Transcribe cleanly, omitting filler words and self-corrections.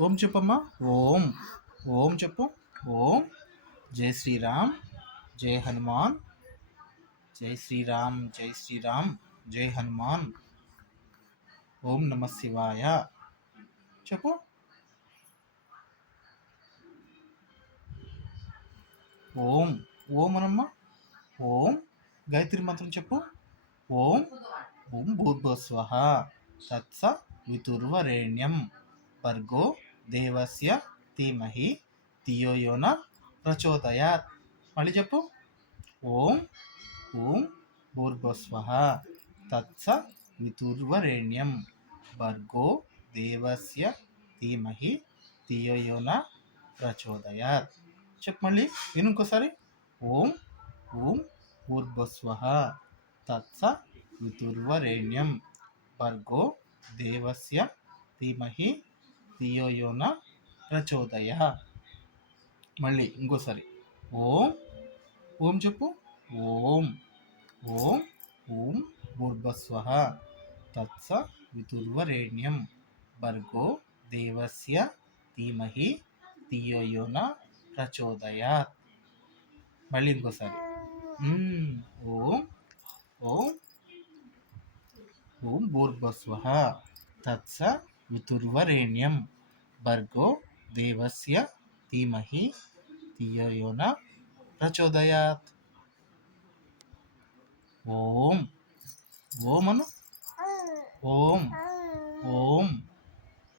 ఓం చెప్పమ్మా. ఓం. ఓం చెప్పు. ఓం. జై శ్రీరామ్. జై హనుమాన్. జై శ్రీరామ్. జై శ్రీరామ్. జై హనుమాన్. ఓం నమ శివాయ చెప్పు. ఓం. ఓం అనమ్మా. ఓం. గాయత్రి మంత్రం చెప్పు. ఓం. ఓం భూర్భువస్వః తత్స వితుర్వరేణ్యం భర్గో దేవస్య ధీమహి ధియో యో న ప్రచోదయాత్. మళ్ళీ చెప్పు. ఓం. ఓం భూర్భువస్వః తత్స వితుర్వరేణ్యం భర్గో దేవస్య ధీమహి ధియో యో న ప్రచోదయాత్. చెప్పు మళ్ళీ విను ఇంకోసారి. ఓం. ఓం భూర్భువస్వః తత్స వితుర్వరేణ్యం భర్గో దేవస్య ధీమహి ధియో యో న ప్రచోదయాత్. మళ్ళీ ఇంకోసారి. ఓం. ఓం చెప్పు. ఓం. ఓం. ఓం భూర్భువస్వః తత్స వితుర్వరేణ్యం భర్గో దేవస్య ధీమహి ధియో యో న ప్రచోదయాత్. మళ్ళీ ఇంకోసారి. ఓం. ఓం. ఓం భూర్భువస్వః తత్స వితుర్వరేణ్యం భర్గో దేవస్య ధీమహి ధియో యో న ప్రచోదయాత్. ఓం. ఓం అను. ఓం. ఓం.